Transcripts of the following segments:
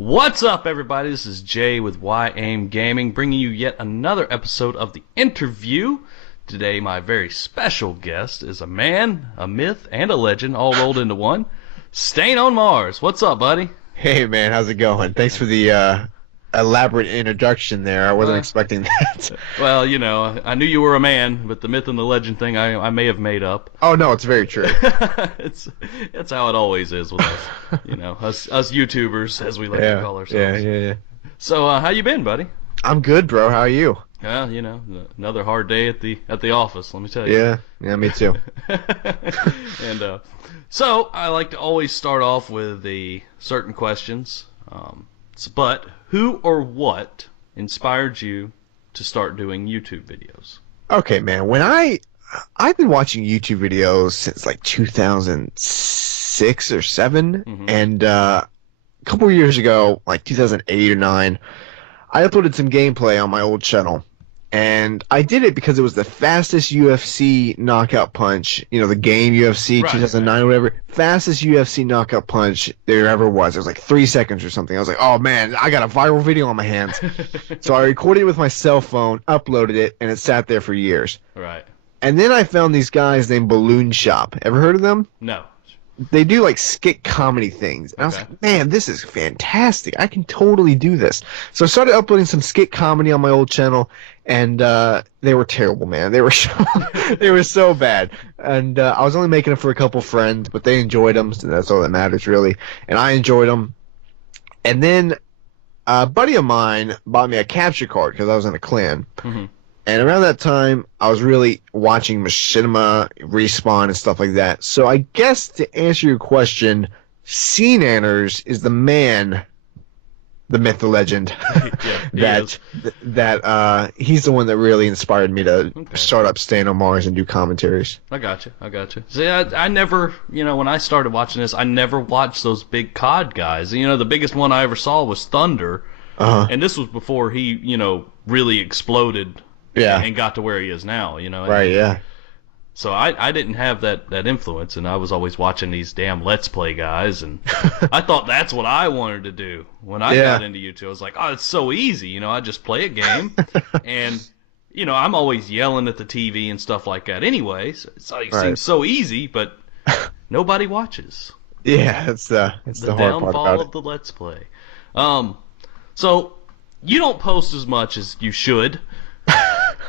What's up, everybody? This is Jay with Y Aim Gaming, bringing you yet another episode of The Interview. Today, my very special guest is a man, a myth, and a legend, all rolled into one. Stainonmars. What's up, buddy? Hey, man, how's it going? Thanks for the elaborate introduction there. I wasn't expecting that. Well, you know, I knew you were a man, but the myth and the legend thing I may have made up. Oh, no, it's very true. It's how it always is with us, you know, us YouTubers, as we like to call ourselves. Yeah. So, how you been, buddy? I'm good, bro. How are you? Well, you know, another hard day at the office, let me tell you. Yeah, me too. And so I like to always start off with the certain questions. But who or what inspired you to start doing YouTube videos? Okay, man. I've been watching YouTube videos since like 2006 or 7, and a couple of years ago, like 2008 or 9, I uploaded some gameplay on my old channel. And I did it because it was the fastest UFC knockout punch, you know, the game UFC 2009 or whatever, fastest UFC knockout punch there ever was. It was like 3 seconds or something. I was like, oh man, I got a viral video on my hands. So I recorded it with my cell phone, uploaded it, and it sat there for years. Right. And then I found these guys named Balloon Shop. Ever heard of them? No. They do like skit comedy things. And I was like, man, this is fantastic. I can totally do this. So I started uploading some skit comedy on my old channel, and they were terrible, man. They were they were so bad. And I was only making them for a couple friends, but they enjoyed them, so that's all that matters, really. And I enjoyed them. And then a buddy of mine bought me a capture card because I was in a clan. And around that time, I was really watching Machinima, Respawn, and stuff like that. So I guess to answer your question, Stainonmars is the man, the myth, the legend, that he's the one that really inspired me to start up Stainonmars and do commentaries. I got you. See, I never, you know, when I started watching this, I never watched those big COD guys. You know, the biggest one I ever saw was Thunder, and this was before he, you know, really exploded. Yeah. And got to where he is now, you know. Right, yeah. So I didn't have that influence, and I was always watching these damn Let's Play guys, and I thought that's what I wanted to do when I got into YouTube. I was like, oh, it's so easy, you know, I just play a game, and, you know, I'm always yelling at the TV and stuff like that anyways. It seems so easy, but nobody watches. Yeah, it's the hard part about it. The downfall of the Let's Play. So, you don't post as much as you should.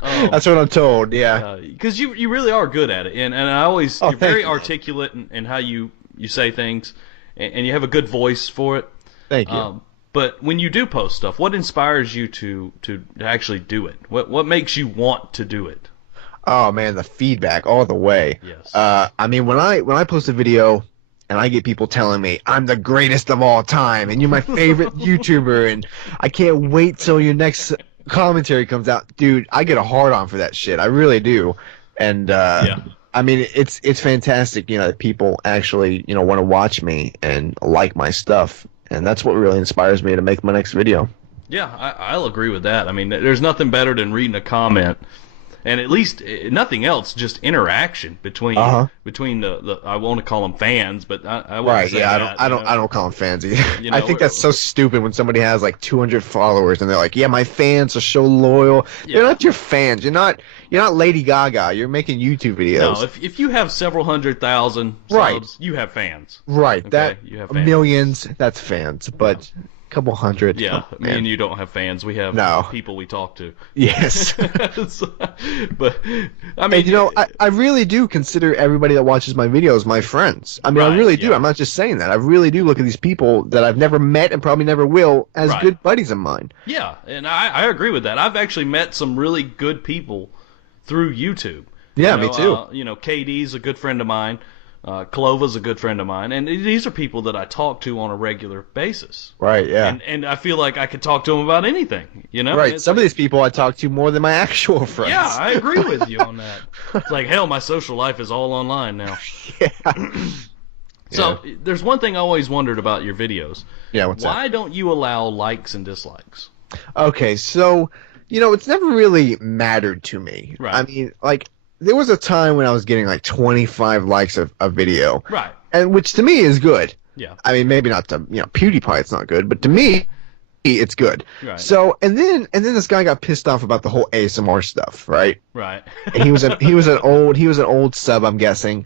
That's what I'm told, yeah. Because you really are good at it, and I always you're very articulate in how you say things, and you have a good voice for it. Thank you. But when you do post stuff, what inspires you to actually do it? What makes you want to do it? Oh man, the feedback all the way. Yes. I mean, when I post a video and I get people telling me I'm the greatest of all time, and you're my favorite YouTuber, and I can't wait till your next commentary comes out, dude, I get a hard on for that shit. I really do. And I mean, it's fantastic, you know, that people actually, you know, want to watch me and like my stuff, and that's what really inspires me to make my next video. Yeah, I'll agree with that. I mean, there's nothing better than reading a comment, and at least nothing else, just interaction between the I won't call them fans, but I wouldn't say that, I don't call them fans either. You know, I think that's so stupid when somebody has like 200 followers and they're like, yeah, my fans are so loyal. They're not your fans. You're not Lady Gaga. You're making YouTube videos. No, if you have several 100,000 subs, you have fans. Right. Okay? You have fans. Millions, that's fans, but. Couple hundred. Yeah, me and you don't have fans. We have people we talk to. Yes. But I mean, and, you know, I really do consider everybody that watches my videos my friends. I mean, I really do. I'm not just saying that. I really do look at these people that I've never met and probably never will as good buddies of mine. Yeah, and I agree with that. I've actually met some really good people through YouTube. Yeah, me too. You know, KD's a good friend of mine. Clova's a good friend of mine, and these are people that I talk to on a regular basis. Right, yeah. And I feel like I could talk to them about anything, you know? Right, some of these people I talk to more than my actual friends. Yeah, I agree with you on that. It's like, hell, my social life is all online now. So, there's one thing I always wondered about your videos. Yeah, what's that? Why don't you allow likes and dislikes? Okay, so, you know, it's never really mattered to me. Right. I mean, like, there was a time when I was getting like 25 likes of a video. Right. And which to me is good. Yeah. I mean, maybe not to PewDiePie, it's not good, but to me, it's good. Right. So and then this guy got pissed off about the whole ASMR stuff, right? Right. And he was an old sub, I'm guessing,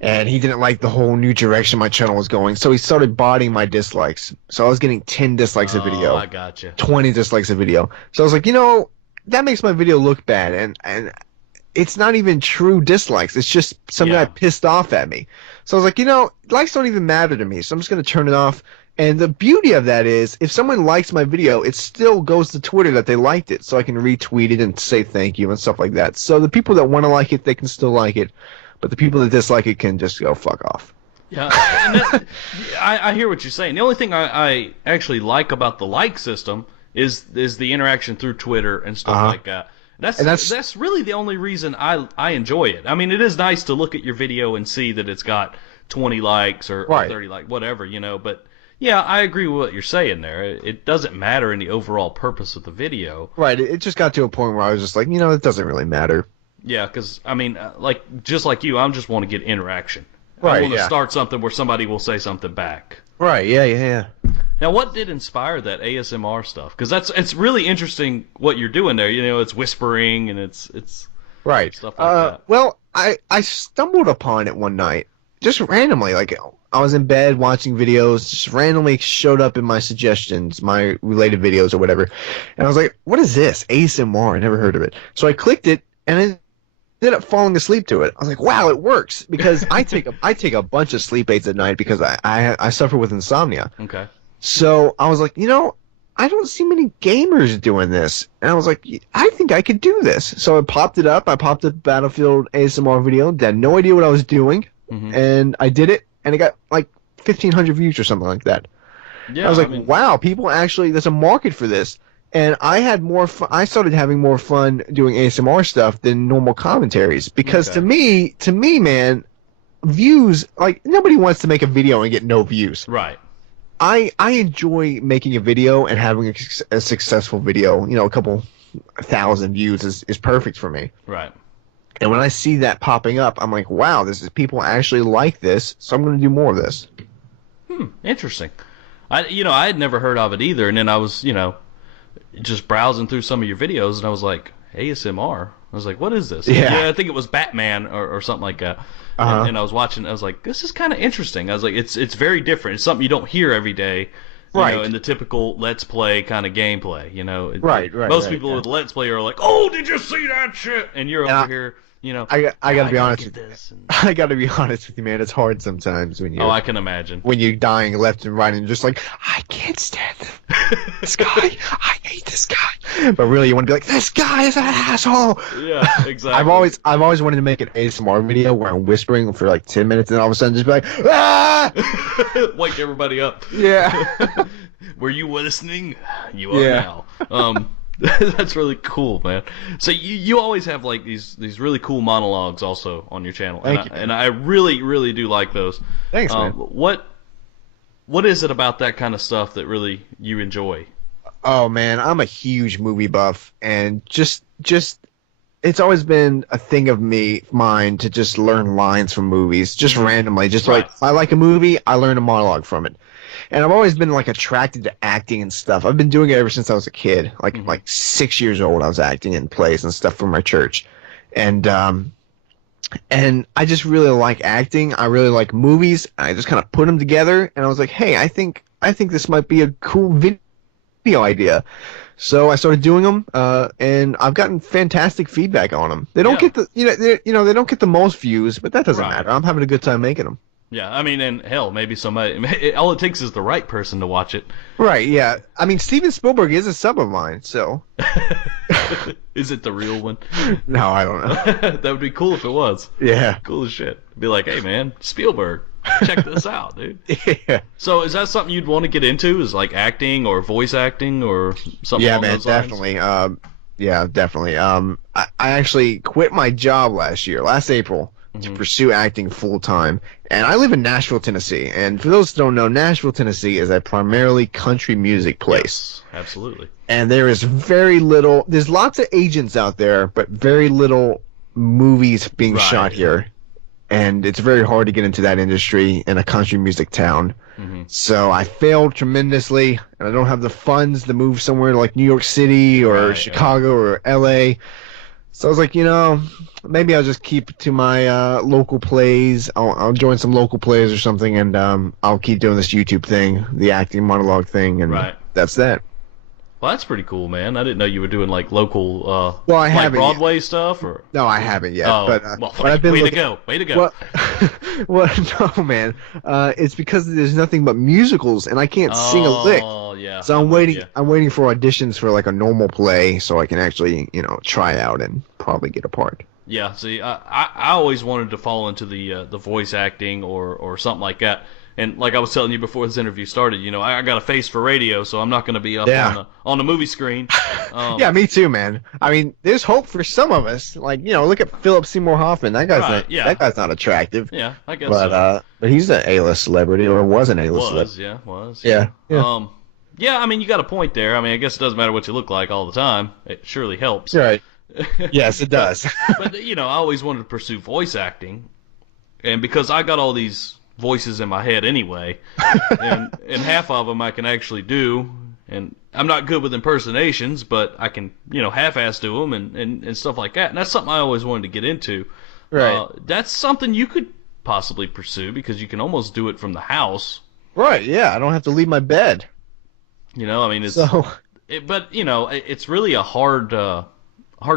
and he didn't like the whole new direction my channel was going. So he started botting my dislikes. So I was getting 10 dislikes a video. Oh, I gotcha. 20 dislikes a video. So I was like, that makes my video look bad, and it's not even true dislikes. It's just some guy pissed off at me. So I was like, likes don't even matter to me, so I'm just going to turn it off. And the beauty of that is, if someone likes my video, it still goes to Twitter that they liked it, so I can retweet it and say thank you and stuff like that. So the people that want to like it, they can still like it, but the people that dislike it can just go fuck off. Yeah, and I hear what you're saying. The only thing I actually like about the like system is the interaction through Twitter and stuff like that. That's really the only reason I enjoy it. I mean, it is nice to look at your video and see that it's got 20 likes or 30 likes, whatever, but yeah, I agree with what you're saying there. It doesn't matter in the overall purpose of the video. Right, it just got to a point where I was just like, it doesn't really matter. Yeah, because, I mean, just like you, I just want to get interaction. Right, I want to start something where somebody will say something back. Right, yeah. Now, what did inspire that ASMR stuff? Because it's really interesting what you're doing there. It's whispering and it's right stuff like that. Well, I stumbled upon it one night, just randomly. Like, I was in bed watching videos, just randomly showed up in my suggestions, my related videos or whatever, and I was like, "What is this? ASMR? I never heard of it." So I clicked it, and I ended up falling asleep to it. I was like, "Wow, it works!" Because I take a bunch of sleep aids at night because I suffer with insomnia. Okay. So I was like, I don't see many gamers doing this. And I was like, I think I could do this. So I popped it up. I popped a Battlefield ASMR video. Had no idea what I was doing. Mm-hmm. And I did it. And it got like 1,500 views or something like that. Yeah, I was like, wow, people actually, there's a market for this. And I had more fun. I started having more fun doing ASMR stuff than normal commentaries. Because to me, man, views, like, nobody wants to make a video and get no views. Right. I enjoy making a video and having a successful video. A couple thousand views is perfect for me. Right. And when I see that popping up, I'm like, wow, people actually like this, so I'm going to do more of this. Interesting. I had never heard of it either, and then I was, just browsing through some of your videos, and I was like, ASMR? I was like, what is this? Yeah, I think it was Batman or something like that. And I was watching, I was like, this is kind of interesting. I was like, it's very different. It's something you don't hear every day, in the typical Let's Play kind of gameplay, Right. Most people with Let's Play are like, oh, did you see that shit? And you're over here, I gotta be honest with you. I gotta be honest with you, man. It's hard sometimes when you. Oh, I can imagine. When you're dying left and right and just like, I can't stand this guy. I hate this guy. But really, you want to be like, this guy is an asshole. Yeah, exactly. I've always wanted to make an ASMR video where I'm whispering for like 10 minutes and all of a sudden just be like, ah! Wake everybody up. Yeah. Were you listening? You are now. That's really cool, man. So you always have like these really cool monologues also on your channel. Thank you. And I really, really do like those. Thanks, man. What is it about that kind of stuff that really you enjoy? Oh man, I'm a huge movie buff, and just it's always been a thing of mine to just learn lines from movies, just randomly. Just like if I like a movie, I learn a monologue from it. And I've always been like attracted to acting and stuff. I've been doing it ever since I was a kid. Like 6 years old, I was acting in plays and stuff for my church. And I just really like acting. I really like movies. I just kind of put them together, and I was like, hey, I think this might be a cool video idea. So I started doing them, and I've gotten fantastic feedback on them. They don't get the they don't get the most views, but that doesn't matter. I'm having a good time making them. Yeah, I mean, and hell, maybe somebody. All it takes is the right person to watch it. Right? Yeah. I mean, Steven Spielberg is a sub of mine, so. Is it the real one? No, I don't know. That would be cool if it was. Yeah. Cool as shit. Be like, hey man, Spielberg, check this out, dude. Yeah. So is that something you'd want to get into? Is like acting or voice acting or something? Yeah, along man, those lines? definitely. Yeah, definitely. I actually quit my job last April. To pursue acting full time, and I live in Nashville, Tennessee. And for those who don't know, Nashville, Tennessee is a primarily country music place. Yes, absolutely. And there is very little. There's lots of agents out there, but very little movies being shot here. and it's very hard to get into that industry in a country music town. Mm-hmm. So I failed tremendously, and I don't have the funds to move somewhere like New York City or Chicago or LA. So I was like, maybe I'll just keep to my local plays. I'll join some local plays or something, and I'll keep doing this YouTube thing, the acting monologue thing, and that's that. Well, that's pretty cool, man. I didn't know you were doing like local, I haven't Broadway yet. Stuff, or no, I haven't yet. But I've been way to go. Well, no, man. It's because there's nothing but musicals, and I can't sing a lick. Oh, yeah. So I'm waiting. I'm waiting for auditions for like a normal play, so I can actually, try out and probably get a part. Yeah. See, I always wanted to fall into the voice acting or something like that. And like I was telling you before this interview started, I got a face for radio, so I'm not going to be up on the movie screen. Yeah, me too, man. I mean, there's hope for some of us. Like, look at Philip Seymour Hoffman. That guy's not attractive. Yeah, I guess so. But he's an A-list celebrity, or was an A-list celebrity. Yeah. Yeah. I mean, you got a point there. I mean, I guess it doesn't matter what you look like all the time. It surely helps. Right. Yes, it does. But I always wanted to pursue voice acting, and because I got all these voices in my head anyway, and half of them I can actually do, and I'm not good with impersonations, but I can half-ass do them and stuff like that, and that's something I always wanted to get into. Right. That's something you could possibly pursue because you can almost do it from the house. Right. Yeah, I don't have to leave my bed. I mean, it's really a hard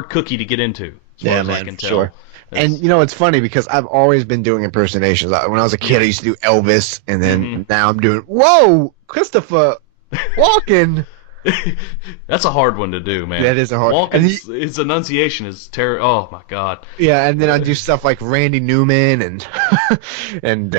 cookie to get into, as far as I can tell. Sure. And it's funny because I've always been doing impersonations. When I was a kid, I used to do Elvis, and then now I'm doing Christopher Walken. That's a hard one to do, man. That is a hard one. His enunciation is terrible. Oh my God. Yeah, and then I do stuff like Randy Newman and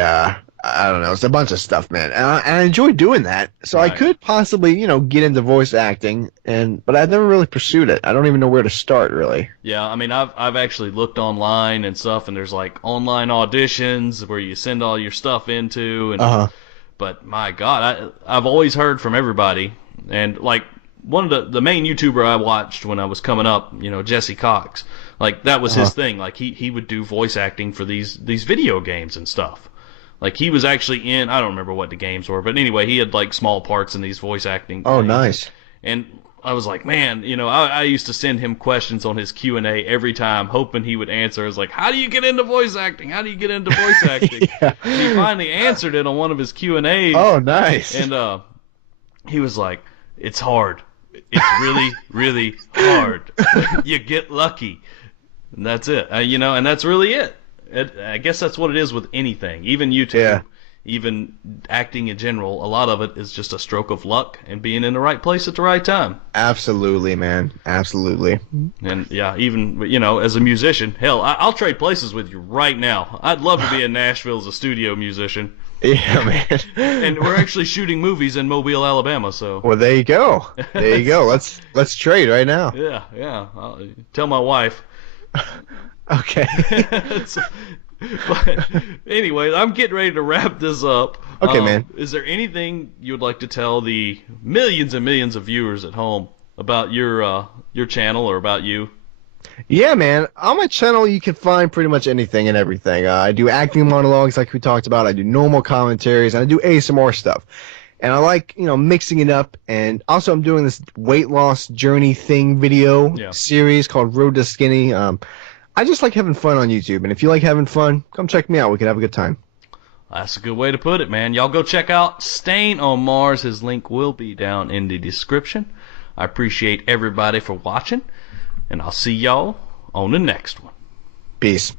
I don't know. It's a bunch of stuff, man. And I enjoy doing that. So I could possibly, get into voice acting, but I've never really pursued it. I don't even know where to start, really. Yeah, I mean, I've actually looked online and stuff, and there's like online auditions where you send all your stuff into, and but my God, I've always heard from everybody, and like one of the main YouTuber I watched when I was coming up, Jesse Cox, like that was his thing. Like he would do voice acting for these video games and stuff. Like, he was actually in, I don't remember what the games were, but anyway, he had, like, small parts in these voice acting things. Nice. And I was like, man, I used to send him questions on his Q&A every time, hoping he would answer. I was like, how do you get into voice acting? How do you get into voice acting? Yeah. And he finally answered it on one of his Q&As. Oh, nice. And he was like, it's hard. It's really, really hard. You get lucky. And that's it. And that's really it. I guess that's what it is with anything, even YouTube, even acting in general. A lot of it is just a stroke of luck and being in the right place at the right time. Absolutely, man. Absolutely. And yeah, even as a musician, hell, I'll trade places with you right now. I'd love to be in Nashville as a studio musician. Yeah, man. And we're actually shooting movies in Mobile, Alabama. So. Well, there you go. There you go. Let's trade right now. Yeah. I'll tell my wife. Okay. But anyway, I'm getting ready to wrap this up. Okay, man. Is there anything you would like to tell the millions and millions of viewers at home about your channel or about you? Yeah, man. On my channel, you can find pretty much anything and everything. I do acting monologues like we talked about. I do normal commentaries, and I do ASMR stuff. And I like, mixing it up. And also, I'm doing this weight loss journey thing video series called Road to Skinny. I just like having fun on YouTube, and if you like having fun, come check me out. We can have a good time. That's a good way to put it, man. Y'all go check out Stainonmars. His link will be down in the description. I appreciate everybody for watching, and I'll see y'all on the next one. Peace.